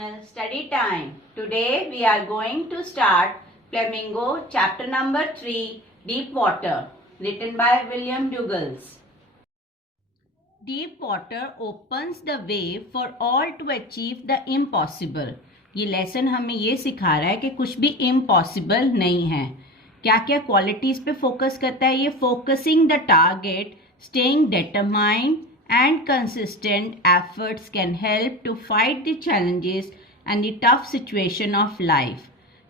channel Study Time. Today we are going to start Flamingo chapter number 3 Deep Water, written by William Douglas. Deep water opens the way for all to achieve the impossible. ये lesson हमें ये सिखा रहा है कि कुछ भी impossible नहीं है. क्या क्या क्वालिटीज पे फोकस करता है ये? Focusing the target, staying determined and consistent efforts can help to fight the challenges and the tough situation of life.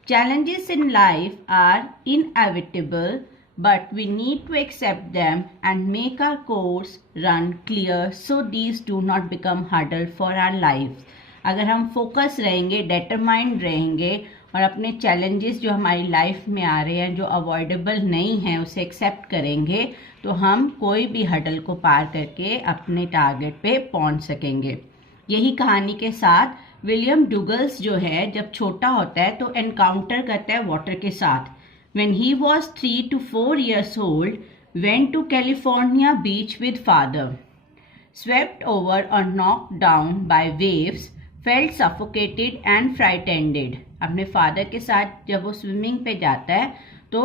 Challenges in life are inevitable, but we need to accept them and make our course run clear so these do not become hurdle for our lives. अगर हम focus रहेंगे, determined रहेंगे और अपने challenges जो हमारी life में आ रहे हैं, जो अवॉइडेबल नहीं हैं, उसे एक्सेप्ट करेंगे तो हम कोई भी हडल को पार करके अपने टारगेट पे पहुंच सकेंगे. यही कहानी के साथ विलियम डुगल्स जो है जब छोटा होता है तो एनकाउंटर करता है वाटर के साथ. When he was 3 to 4 years old, went to California beach with father. Swept over or knocked down by waves, felt suffocated and frightened. अपने फादर के साथ जब वो स्विमिंग पे जाता है तो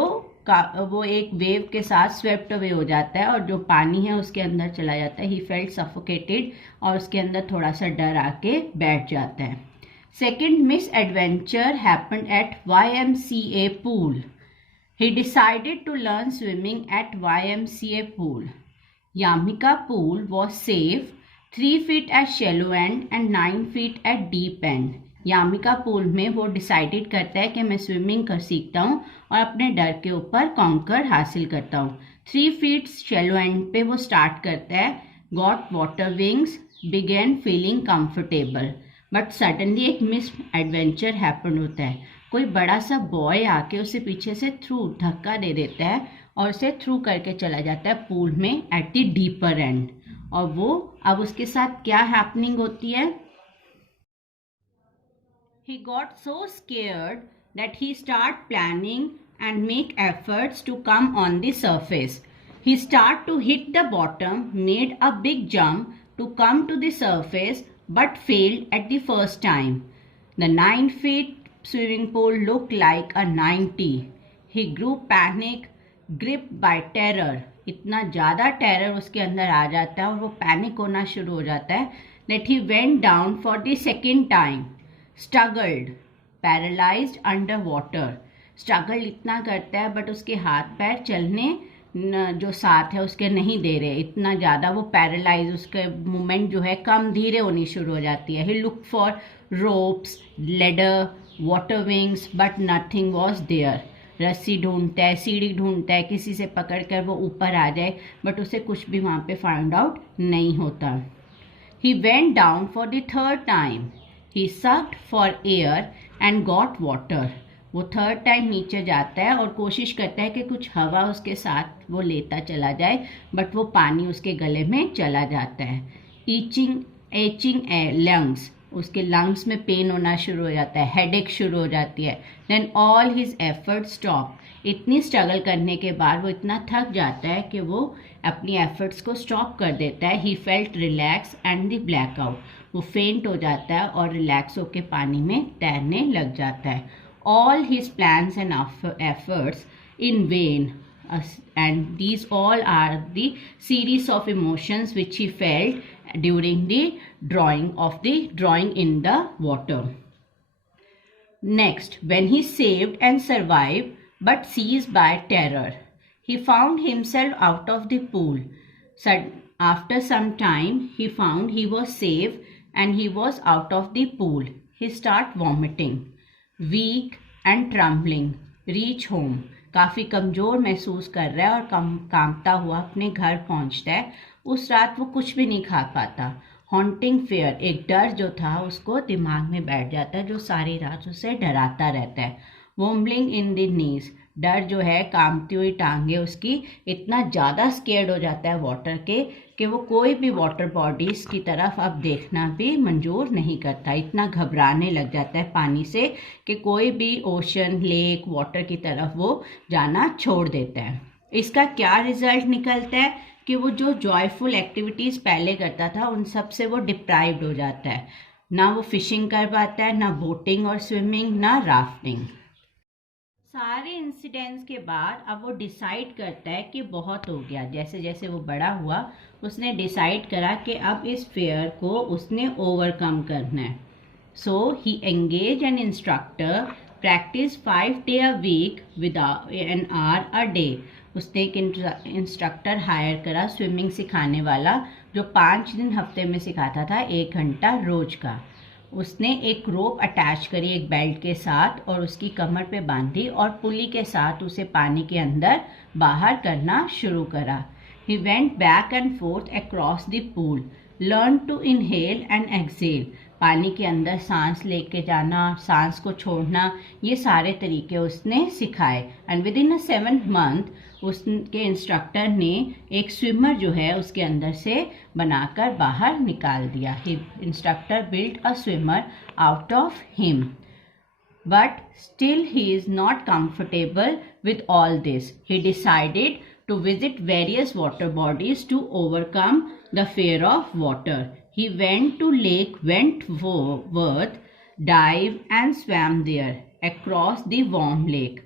वो एक वेव के साथ स्वेप्ट अवे हो जाता है और जो पानी है उसके अंदर चला जाता है. ही फेल्ट सफोकेटेड और उसके अंदर थोड़ा सा डर आके बैठ जाता है. Second miss adventure happened at YMCA pool. He decided to learn swimming at YMCA pool. YMCA pool was safe, 3 feet at shallow end and 9 feet at deep end. YMCA pool में वो डिसाइडेड करता है कि मैं swimming कर सीखता हूँ और अपने डर के ऊपर कॉन्कर हासिल करता हूँ. 3 feet शैलो एंड पे वो स्टार्ट करता है. Got water wings, began feeling comfortable. But suddenly एक मिस एडवेंचर हैपन होता है. कोई बड़ा सा बॉय आके उसे पीछे से थ्रू धक्का दे देता है और उसे थ्रू करके चला जाता है पूल में एट द डीपर एंड. और वो अब उसके साथ क्या हैपनिंग होती है? He got so scared that he started planning and make efforts to come on the surface. He started to hit the bottom, made a big jump to come to the surface but failed at the first time. The 9 feet swimming pool looked like a 90. He grew panic, gripped by terror. इतना ज़्यादा terror उसके अंदर आ जाता है और वो panic होना शुरू हो जाता है that he went down for the second time. Struggled, paralyzed under water. Struggle इतना करता है बट उसके हाथ पैर चलने जो साथ है उसके नहीं दे रहे. इतना ज़्यादा वो पैरालाइज, उसके मूवमेंट जो है कम धीरे होनी शुरू हो जाती है. He look for ropes, ladder, water wings but nothing was there. रस्सी ढूंढता है, सीढ़ी ढूंढता है, किसी से पकड़ कर वो ऊपर आ जाए बट उसे कुछ भी वहाँ पे फाइंड आउट नहीं होता. He went down for the third time. He sucked for air and got water. वो थर्ड टाइम नीचे जाता है और कोशिश करता है कि कुछ हवा उसके साथ वो लेता चला जाए बट वो पानी उसके गले में चला जाता है. एचिंग लंग्स, उसके लंग्स में पेन होना शुरू हो जाता है. हेडेक शुरू हो जाती है. Then all his effort stop. इतनी स्ट्रगल करने के बाद वो इतना थक जाता है कि वो अपनी एफर्ट्स को स्टॉप कर देता है. He felt relax and the blackout. वो फेंट हो जाता है और रिलैक्स होकर पानी में तैरने लग जाता है. All his plans and efforts in vain and these all are the series of emotions which he felt during the drawing in the water. Next, when he saved and survived but seized by terror, he found himself out of the pool. After some time, he found he was safe and he was out of the pool. He started vomiting, weak and trembling. Reach home. काफ़ी कमज़ोर महसूस कर रहा है और कांपता हुआ अपने घर पहुंचता है. उस रात वो कुछ भी नहीं खा पाता. हॉन्टिंग फेयर, एक डर जो था उसको दिमाग में बैठ जाता है जो सारी रात उसे डराता रहता है. वोम्बलिंग इन द नीज, डर जो है, कांपती हुई टांगे उसकी. इतना ज़्यादा स्केर्ड हो जाता है वाटर के कि वो कोई भी वाटर बॉडीज़ की तरफ अब देखना भी मंजूर नहीं करता. इतना घबराने लग जाता है पानी से कि कोई भी ओशन, लेक, वाटर की तरफ वो जाना छोड़ देता है. इसका क्या रिजल्ट निकलता है कि वो जो जॉयफुल एक्टिविटीज़ पहले करता था उन सब से वो डिप्राइव्ड हो जाता है. ना वो फिशिंग कर पाता है, ना बोटिंग और स्विमिंग, ना राफ्टिंग। सारे इंसिडेंट्स के बाद अब वो डिसाइड करता है कि बहुत हो गया। जैसे जैसे वो बड़ा हुआ उसने डिसाइड करा कि अब इस फेयर को उसने ओवरकम करना है। So he engage an instructor, practice 5 days a week with an hour a day. उसने एक इंस्ट्रक्टर हायर करा स्विमिंग सिखाने वाला, जो 5 दिन हफ्ते में सिखाता था, 1 घंटा रोज का। उसने एक रोप अटैच करी एक बेल्ट के साथ और उसकी कमर पे बांधी और पुली के साथ उसे पानी के अंदर बाहर करना शुरू करा। He went back and forth across the pool, learned to inhale and exhale. पानी के अंदर सांस लेके जाना, सांस को छोड़ना, ये सारे तरीके उसने सिखाए। एंड विद इन 7 month उसके इंस्ट्रक्टर ने एक स्विमर जो है उसके अंदर से बनाकर बाहर निकाल दिया। Instructor built a swimmer out of him, but still he is not comfortable with all this. He decided to visit various water bodies to overcome the fear of water. He went to Lake Wentworth, dived and swam there across the warm lake.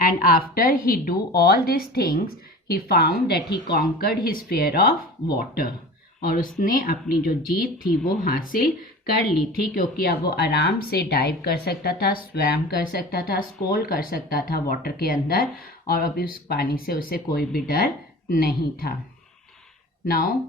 And after he do all these things, he found that he conquered his fear of water. और उसने अपनी जो जीत थी वो हासिल कर ली थी, क्योंकि अब वो आराम से डाइव कर सकता था, स्वैम कर सकता था, स्कोल कर सकता था वाटर के अंदर, और अभी उस पानी से उसे कोई भी डर नहीं था। नाउ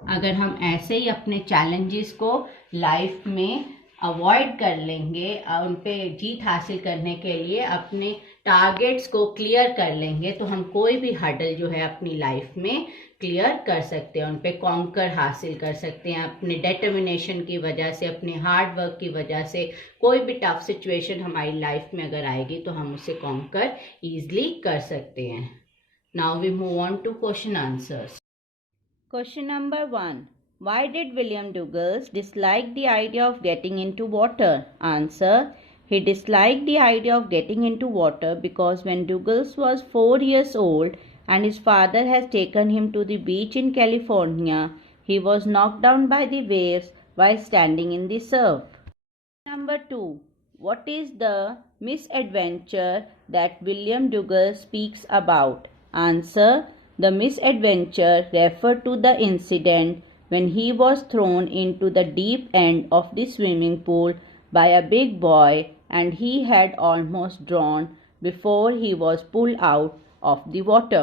अगर हम ऐसे ही अपने चैलेंजेस को लाइफ में अवॉइड कर लेंगे, उन पे जीत हासिल करने के लिए अपने टारगेट्स को क्लियर कर लेंगे, तो हम कोई भी हर्डल जो है अपनी लाइफ में क्लियर कर सकते हैं, उन पे कॉन्कर हासिल कर सकते हैं। अपने डिटर्मिनेशन की वजह से, अपने हार्ड वर्क की वजह से कोई भी टफ सिचुएशन हमारी लाइफ में अगर आएगी तो हम उसे कॉन्कर ईजिली कर सकते हैं। Now we move on to question answers. Question number 1. Why did William Douglas dislike the idea of getting into water? Answer. He disliked the idea of getting into water because when Douglas was 4 years old and his father has taken him to the beach in California, he was knocked down by the waves while standing in the surf. Number 2. What is the misadventure that William Douglas speaks about? Answer. The misadventure referred to the incident when he was thrown into the deep end of the swimming pool by a big boy and he had almost drowned before he was pulled out of the water.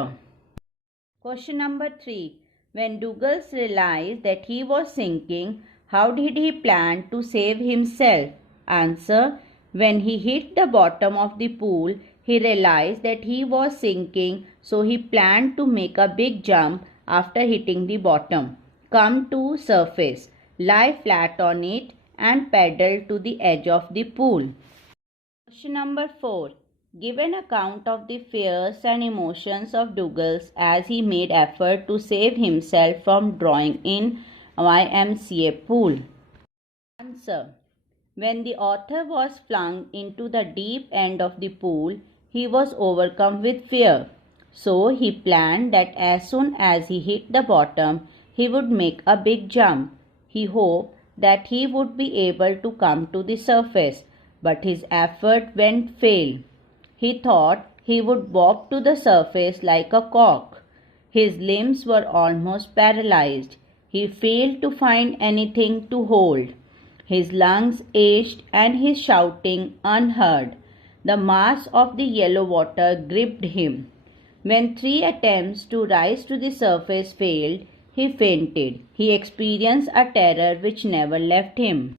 Question number 3. When Douglas realized that he was sinking, how did he plan to save himself? Answer. When he hit the bottom of the pool, he realized that he was sinking, so he planned to make a big jump after hitting the bottom, come to surface, lie flat on it, and paddle to the edge of the pool. Question number 4. Give an account of the fears and emotions of Douglas as he made effort to save himself from drowning in YMCA pool. Answer. When the author was flung into the deep end of the pool, he was overcome with fear. So he planned that as soon as he hit the bottom, he would make a big jump. He hoped that he would be able to come to the surface, but his effort went fail. He thought he would bob to the surface like a cork. His limbs were almost paralyzed. He failed to find anything to hold. His lungs ached and his shouting unheard. The mass of the yellow water gripped him. When 3 attempts to rise to the surface failed, he fainted. He experienced a terror which never left him.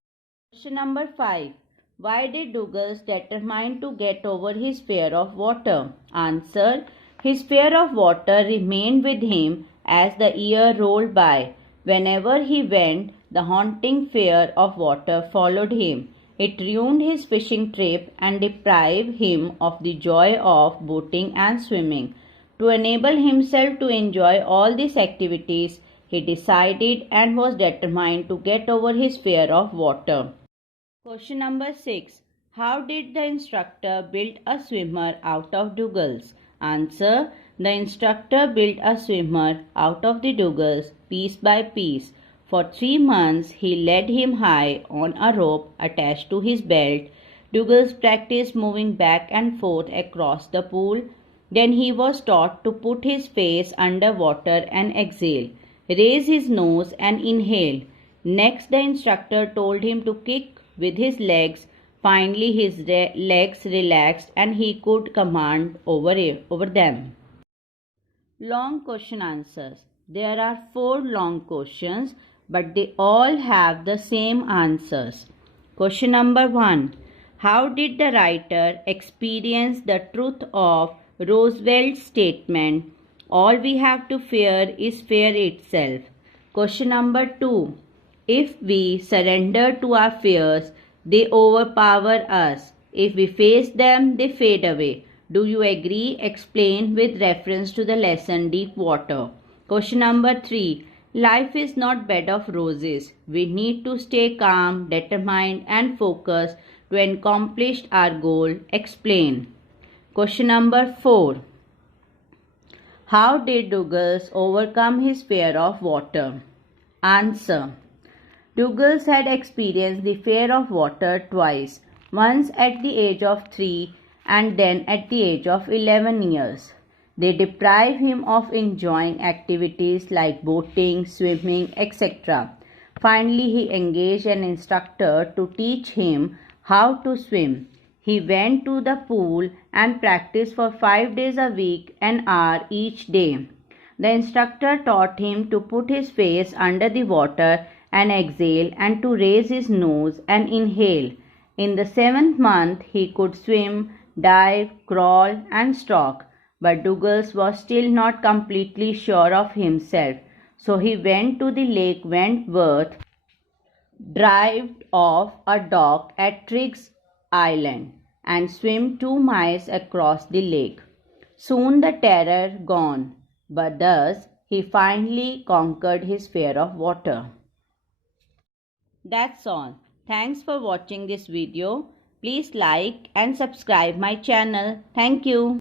Question number 5. Why did Douglas determine to get over his fear of water? Answer. His fear of water remained with him as the year rolled by. Whenever he went, the haunting fear of water followed him. It ruined his fishing trip and deprived him of the joy of boating and swimming. To enable himself to enjoy all these activities, he decided and was determined to get over his fear of water. Question number 6. How did the instructor build a swimmer out of Douglas? Answer. The instructor built a swimmer out of the Douglas piece by piece. For 3 months he led him high on a rope attached to his belt. Douglas practiced moving back and forth across the pool. Then he was taught to put his face under water and exhale, raise his nose and inhale. Next, the instructor told him to kick with his legs. Finally, his legs relaxed and he could command over them. Long question answers. There are 4 long questions, but they all have the same answers. Question number 1. How did the writer experience the truth of Roosevelt's statement, "All we have to fear is fear itself"? Question number 2. If we surrender to our fears, they overpower us. If we face them, they fade away. Do you agree? Explain with reference to the lesson Deep Water. Question number 3. Life is not bed of roses. We need to stay calm, determined and focused to accomplish our goal. Explain. Question number 4. How did Douglas overcome his fear of water? Answer. Douglas had experienced the fear of water twice, once at the age of 3 and then at the age of 11 years. They deprive him of enjoying activities like boating, swimming, etc. Finally, he engaged an instructor to teach him how to swim. He went to the pool and practiced for 5 days a week, an hour each day. The instructor taught him to put his face under the water and exhale and to raise his nose and inhale. In the 7th month, he could swim, dive, crawl and stalk. But Douglas was still not completely sure of himself. So he went to the Lake Wentworth, dived off a dock at Triggs Island and swam 2 miles across the lake. Soon the terror gone, but thus he finally conquered his fear of water. That's all. Thanks for watching this video. Please like and subscribe my channel. Thank you.